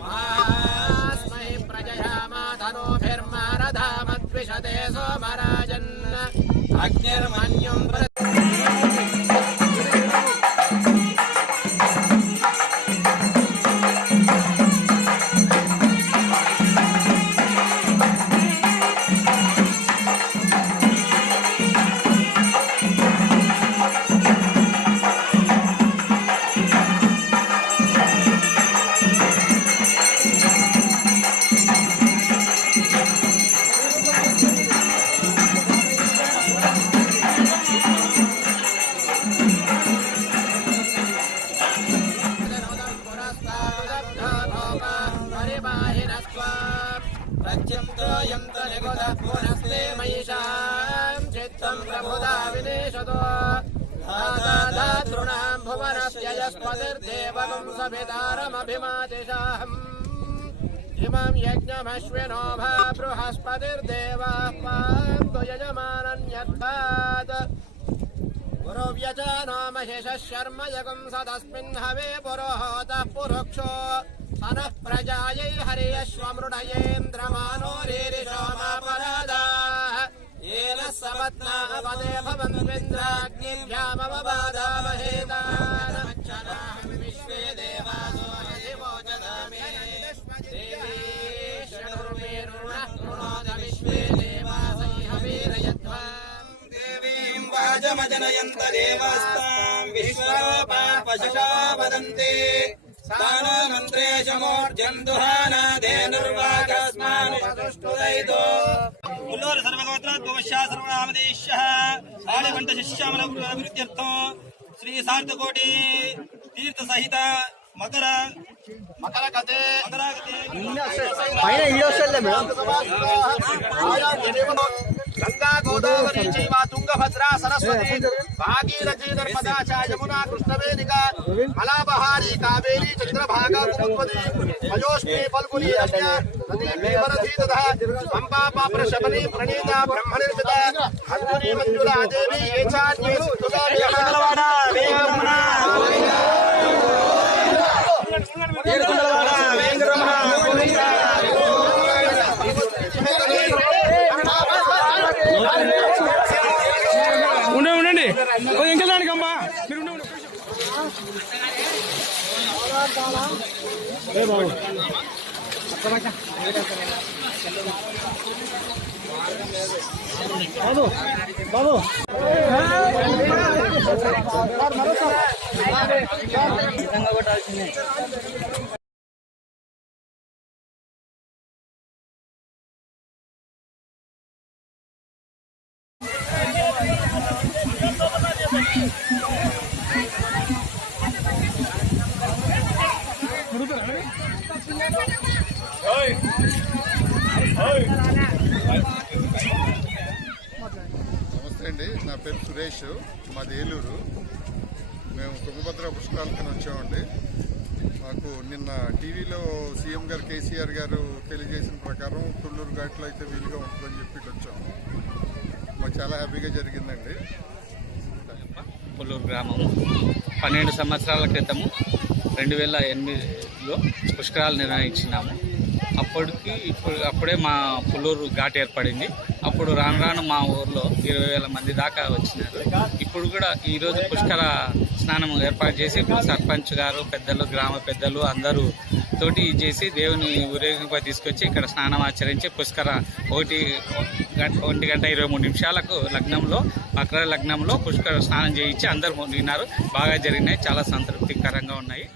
मास्महि प्रजयामा धनुभिर्मारधामद्विषते सोमराजन् अग्निर्मन्युं धातॄणां भुवनस्य यस्पतिर्देवगुं सभितारमभिमातिशाहम् इमं यज्ञमश्विनो भा बृहस्पतिर्देवाः पान्तु यजमानन्यर्थात् गुरुव्यजानो महिषः शर्म यगुं सदस्मिन् हवे पुरोहोतः पुरुक्षो सनः प्रजायै हरियश्वमृडयेन्द्रमानो रीरिषोमापरादाः येन सपत्नापदे भवन्त्विन्द्राग्निभ्यामवबाधामहेतान् विश्वे देवासो अधिवोचदामे देवी षडुर्मेरुणः कृणोद विश्वे देवासैह वीरयध्वाम् देवीं वाजमजनयन्त देवास्तां विश्वरूपां पशुषा वदन्ति स्थानो मन्त्रेशमूर्जन्दुहाना धेनुर्वाकस्मानुपतुष्टुदैतो पुल्लूरु सर्वगोत्रोद्भवश्या सर्वनामदेश्यः सालिकण्ठशिष्यामलभिवृद्ध्यर्थं श्री सार्थकोटि तीर्थ सहित मकरगते गंगा गोदावरी चैव तुंगभद्रा सरस्वती भागीरथी नर्मदा च यमुना कृष्णवेदिका मलाबहारी कावेरी चंद्रभागा गोमती अजोष्णी फल्गुनी रम्या नदी वरधी तथा पंपा पाप्रशमनी प्रणीता ब्रह्मनिर्मिता अंजुनी मंजुला देवी एचान्ये ఉండండి ఇంకెళ్ళడానికి అమ్మా మీరు బాబు కొట్టాల్సిందే నమస్తే అండి, నా పేరు సురేష్, మాది ఏలూరు. మేము తుంగభద్ర పుష్కరాలకని వచ్చామండి. మాకు నిన్న టీవీలో సీఎం గారు కేసీఆర్ గారు తెలియజేసిన ప్రకారం తుళ్ళూరు ఘాట్లో అయితే వీలుగా ఉంటుందని చెప్పి వచ్చాము. మాకు చాలా హ్యాపీగా జరిగిందండి. పుల్లూరు గ్రామము 12 సంవత్సరాల క్రితము 2008లో పుష్కరాలు నిర్వహించినాము. అప్పుడే మా పుల్లూరు ఘాట్ ఏర్పడింది. అప్పుడు రాను రాను మా ఊర్లో 20,000 మంది దాకా వచ్చినారు. ఇప్పుడు కూడా ఈరోజు పుష్కర స్నానం ఏర్పాటు చేసి సర్పంచ్ గారు, పెద్దలు, గ్రామ పెద్దలు అందరూ తోటి చేసి దేవుని ఊరేగింపుగా తీసుకొచ్చి ఇక్కడ స్నానం ఆచరించి పుష్కర 1:23 లగ్నంలో మకర లగ్నంలో పుష్కర స్నానం చేయించి అందరూ మునిగినారు. బాగా జరిగినాయి, చాలా సంతృప్తికరంగా ఉన్నాయి.